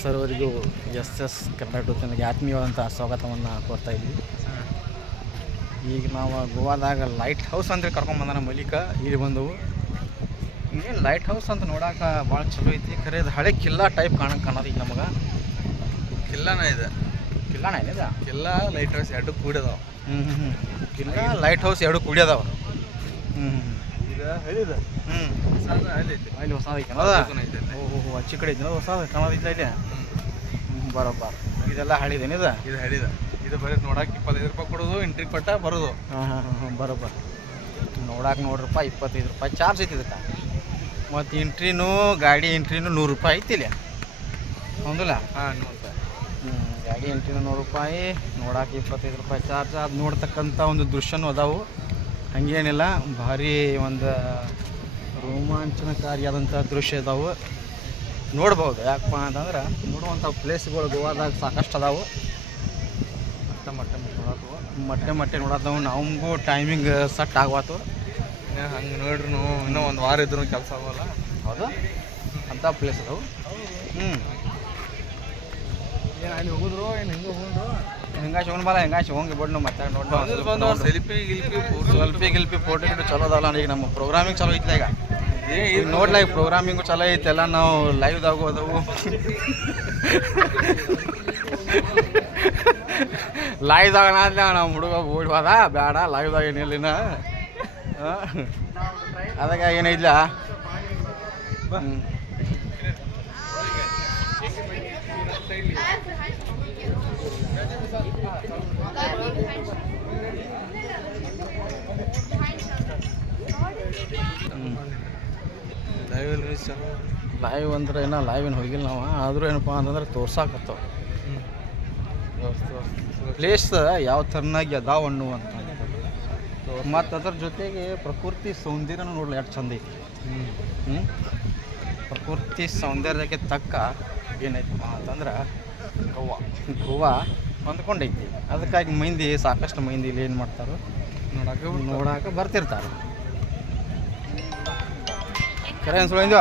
ಸರ್ವರಿಗೂ ಎಸ್ ಕನ್ನಡ ಚಾನಲ್ಗೆ ಆತ್ಮೀಯವಾದಂಥ ಸ್ವಾಗತವನ್ನು ಕೊಡ್ತಾ ಇದ್ವಿ. ಈಗ ನಾವು ಗೋವಾದಾಗ ಲೈಟ್ ಹೌಸ್ ಅಂದರೆ ಕರ್ಕೊಂಬಂದಾನ ಮಲಿಕ ಇಲ್ಲಿ ಬಂದವು. ಏನು ಲೈಟ್ ಹೌಸ್ ಅಂತ ನೋಡೋಕೆ ಭಾಳ ಚಲೋ ಐತಿ. ಖರೆ ಅದು ಹಳೆ ಕಿಲ್ಲಾ ಟೈಪ್ ಕಾಣೋದೈತಿ ನಮಗೆ. ಕಿಲ್ಲಾನ ಇದೆ, ಕಿಲ್ಲಾನ ಏನಿದೆ, ಕಿಲ್ಲಾ ಲೈಟ್ ಹೌಸ್ ಎರಡು ಕೂಡಿದಾವ. ಕಿಲ್ಲಾ ಲೈಟ್ ಹೌಸ್ ಎರಡು ಕೂಡಿದಾವ. ಇದು ಹೇಳಿದ ಅಲ್ಲಿ ಹೊಸದೈತೆ ಅನ್ನೋದ. ಓಹೋ ಅಚ್ಚಿ ಕಡೆ ಐತಿ ಹೊಸದು ಕಾಣೋದಿಲ್ಲ ಇಲ್ಲಿ. ಬರೋಬ್ಬರ ಇದೆಲ್ಲ ಹಳಿದೇನಿದೆ. ಇದು ಹೇಳಿದ, ಇದು ಬರೀ ನೋಡಕ್ಕೆ 25 ರೂಪಾಯಿ ಕೊಡೋದು, ಎಂಟ್ರಿ ಕೊಟ್ಟ ಬರೋದು. ಬರೋಬ್ಬರ ನೋಡಕ್ಕೆ ₹100 ₹25 ಚಾರ್ಜ್ ಐತಿ ಇದಕ್ಕೆ. ಮತ್ತು ಎಂಟ್ರಿನೂ ಗಾಡಿ ಎಂಟ್ರಿನೂ ₹100 ಐತಿ ಇಲ್ಲಿ. ಹೌದಲ್ಲ? ₹100. ಗಾಡಿ ಎಂಟ್ರಿನೂ ₹100, ನೋಡಕ್ಕೆ ₹25 ಚಾರ್ಜ್. ಅದು ನೋಡ್ತಕ್ಕಂಥ ಒಂದು ದೃಶ್ಯನೂ ಅದಾವು. ಹಂಗೇನಿಲ್ಲ, ಭಾರಿ ಒಂದು ರೋಮಾಂಚನಕಾರಿಯಾದಂಥ ದೃಶ್ಯ ಇದಾವೆ, ನೋಡ್ಬೋದು. ಯಾಕಪ್ಪ ಅಂತಂದ್ರೆ ನೋಡುವಂಥ ಪ್ಲೇಸ್ಗಳು ಗೋವಾದಾಗ ಸಾಕಷ್ಟು ಅದಾವೆ. ಮಟ್ಟೆ ನೋಡತ್ತವು. ನಮಗೂ ಟೈಮಿಂಗ್ ಸೆಟ್ ಆಗವಾತು. ಹಂಗೆ ನೋಡ್ರಿ, ಇನ್ನೂ ಒಂದು ವಾರ ಇದ್ರೂ ಕೆಲಸ ಆಗೋಲ್ಲ. ಹೌದು, ಅಂಥ ಪ್ಲೇಸ್ ಅದಾವು. ಏನು ಅಲ್ಲಿ ಹೋಗಿದ್ರು, ಏನು ಹಿಂಗೆ ಹೋಗಿದ್ರು, ಹಿಂಗಾಶಿ ಹೋಗ್ಬಲ್ಲ, ಹಿಂಗಾಶಿ ಹೋಗಿ ಬಿಡ್ನು ಮತ್ತೆ ಬಂದು ಸೆಲ್ಫಿ ಗಿಲ್ಪಿ ಫೋಟೋ ಗಿಟೋ ಚಲೋ ಅದಲ್ಲ. ಈಗ ನಮ್ಮ ಪ್ರೋಗ್ರಾಮಿಂಗ್ ಚಲೋ ಐತಿ. ಈಗ ನೋಡ್ಲ, ಈಗ ಪ್ರೋಗ್ರಾಮಿಂಗು ಚಲೋ ಐತೆ. ಎಲ್ಲ ನಾವು ಲೈವ್ದಾಗು ಅದಾವು. ಲೈವ್ದಾಗ ನಮ್ಮ ಹುಡುಗ ಓಡಿ ಹೋದ, ಬೇಡ ಲೈವ್ದಾಗ ಏನಿಲ್ಲ. ಅದಾಗ ಏನಿಲ್ಲ. ಲೈವ್ ಅಂದ್ರೆ ಏನೋ ಲೈವ್ ಏನು ಹೋಗಿಲ್ಲ ನಾವು. ಆದರೂ ಏನಪ್ಪ ಅಂತಂದ್ರೆ ತೋರ್ಸಾಕತ್ತವ ಪ್ಲೇಸ್ ಯಾವ ಥರನಾಗಿ ಅದಾವ ಅನ್ನುವಂಥ. ಮತ್ತು ಅದ್ರ ಜೊತೆಗೆ ಪ್ರಕೃತಿ ಸೌಂದರ್ಯನೂ ನೋಡ್ಲಿ ಎಷ್ಟು ಚಂದ ಐತಿ. ಪ್ರಕೃತಿ ಸೌಂದರ್ಯಕ್ಕೆ ತಕ್ಕ ಏನೈತಪ್ಪ ಅಂತಂದ್ರೆ ಗೋವಾ ಹೊಂದ್ಕೊಂಡೈತಿ. ಅದಕ್ಕಾಗಿ ಮಂದಿ, ಸಾಕಷ್ಟು ಮಂದಿ ಇಲ್ಲಿ ಏನು ಮಾಡ್ತಾರೆ, ನೋಡಕ್ಕೆ ಬರ್ತಿರ್ತಾರೆ. ಕರೆ ಅನ್ಸೋಲ್ಲ